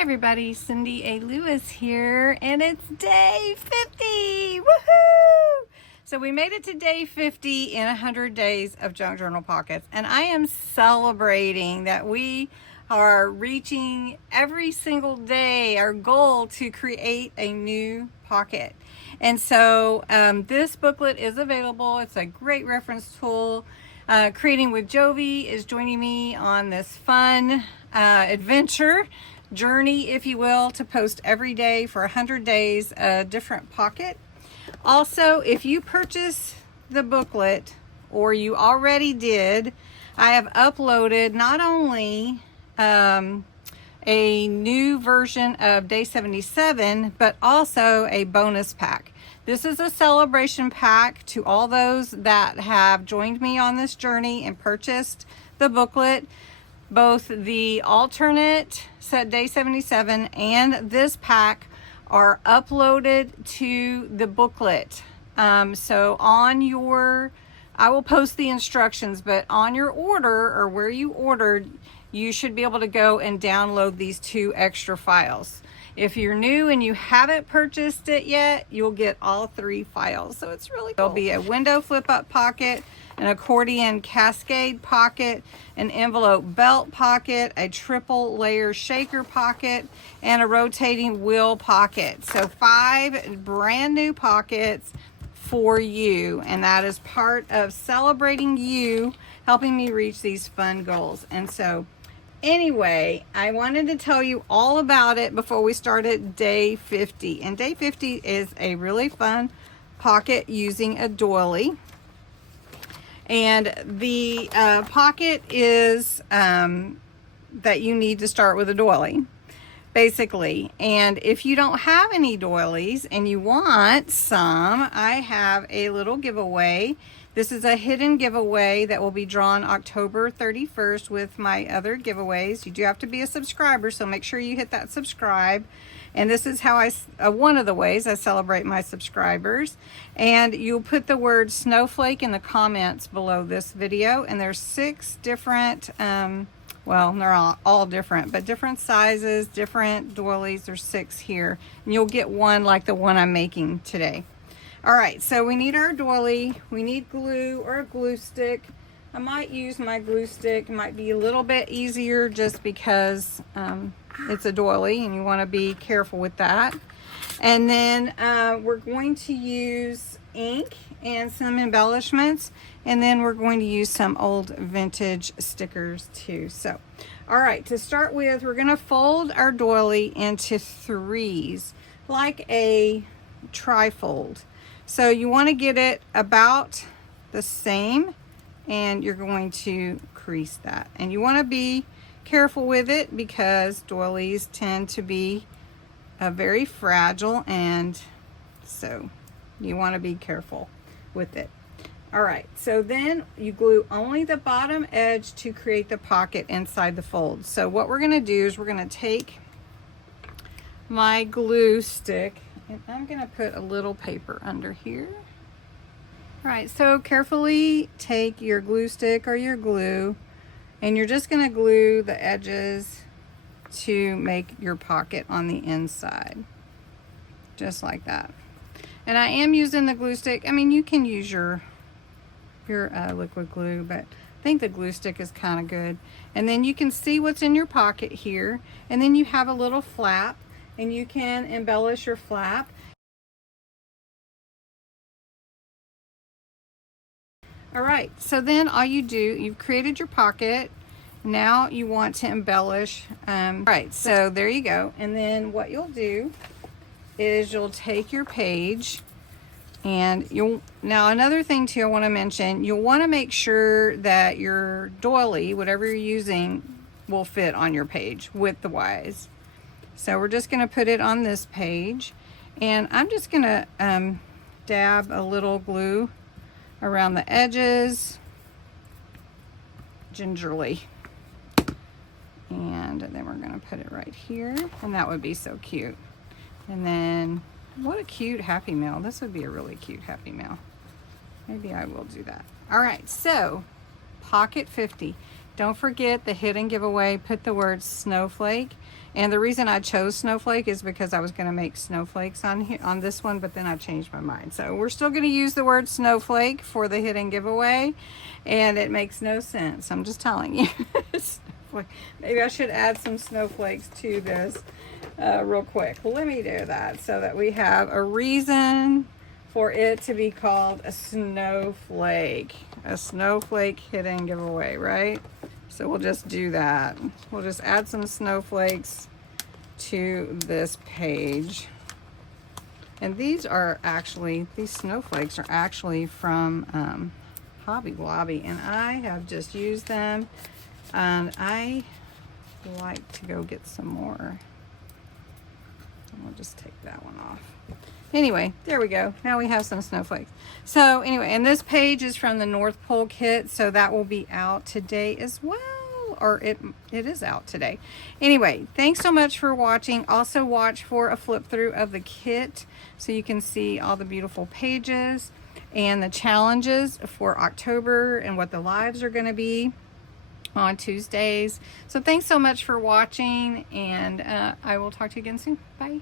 Hi everybody, Cindy A. Lewis here, and it's day 50! Woohoo! So we made it to day 50 in 100 days of junk journal pockets, and I am celebrating that we are reaching every single day our goal to create a new pocket. And so this booklet is available. It's a great reference tool. Creating with Jovi is joining me on this fun adventure journey, if you will, to post every day for 100 days a different pocket. Also, if you purchase the booklet, or you already did, I have uploaded not only a new version of day 77, but also a bonus pack. This is a celebration pack to all those that have joined me on this journey and purchased the booklet. Both the alternate set day 77 and this pack are uploaded to the booklet. So on your, I will post the instructions, but on your order or where you ordered, you should be able to go and download these 2 extra files. If you're new and you haven't purchased it yet, you'll get all 3 files. So it's really cool. There'll be a window flip-up pocket, an accordion cascade pocket, an envelope belt pocket, a triple layer shaker pocket, and a rotating wheel pocket. So 5 brand new pockets for you, and that is part of celebrating you helping me reach these fun goals. And so anyway, I wanted to tell you all about it before we started day 50. And day 50 is a really fun pocket using a doily. And the pocket is that you need to start with a doily, basically. And if you don't have any doilies and you want some, I have a little giveaway. This is a hidden giveaway that will be drawn October 31st with my other giveaways. You do have to be a subscriber, so make sure you hit that subscribe. And this is how one of the ways I celebrate my subscribers. And you'll put the word snowflake in the comments below this video. And there's 6 different, well, they're all different, but different sizes, different doilies. There's 6 here. And you'll get one like the one I'm making today. All right, so we need our doily. We need glue or a glue stick. I might use my glue stick. It might be a little bit easier just because it's a doily and you want to be careful with that. And then we're going to use ink and some embellishments, and then we're going to use some old vintage stickers too. So, all right, to start with, we're going to fold our doily into 3s, like a trifold. So you want to get it about the same, and you're going to crease that. And you want to be careful with it because doilies tend to be very fragile, and so you want to be careful with it. All right, so then you glue only the bottom edge to create the pocket inside the fold. So what we're going to do is we're going to take my glue stick, and I'm going to put a little paper under here. All right, so carefully take your glue stick or your glue, and you're just going to glue the edges to make your pocket on the inside, just like that. And I am using the glue stick. I mean, you can use your liquid glue, but I think the glue stick is kind of good. And then you can see what's in your pocket here, and then you have a little flap, and you can embellish your flap. All right, so then all you do, you've created your pocket. Now you want to embellish. Right, so there you go. And then what you'll do is you'll take your page, and now another thing too I want to mention, you'll want to make sure that your doily, whatever you're using, will fit on your page width-wise. So we're just going to put it on this page, and I'm just going to dab a little glue around the edges gingerly, and then we're going to put it right here, and that would be so cute. And then what a cute Happy Mail. This would be a really cute Happy Mail. Maybe I will do that. All right, so pocket 50. Don't forget the hidden giveaway, put the word snowflake. And the reason I chose snowflake is because I was going to make snowflakes on here, on this one, but then I changed my mind. So we're still going to use the word snowflake for the hidden giveaway, and it makes no sense. I'm just telling you. Maybe I should add some snowflakes to this real quick. Let me do that so that we have a reason for it to be called a snowflake hidden giveaway, right? So we'll just do that. We'll just add some snowflakes to this page. And these snowflakes are actually from Hobby Lobby, and I have just used them, and I like to go get some more. We'll just take that one off. Anyway, there we go. Now we have some snowflakes. So anyway, and this page is from the North Pole kit, so that will be out today as well, or it is out today. Anyway, thanks so much for watching. Also watch for a flip through of the kit so you can see all the beautiful pages and the challenges for October and what the lives are going to be on Tuesdays. So thanks so much for watching, and I will talk to you again soon. Bye.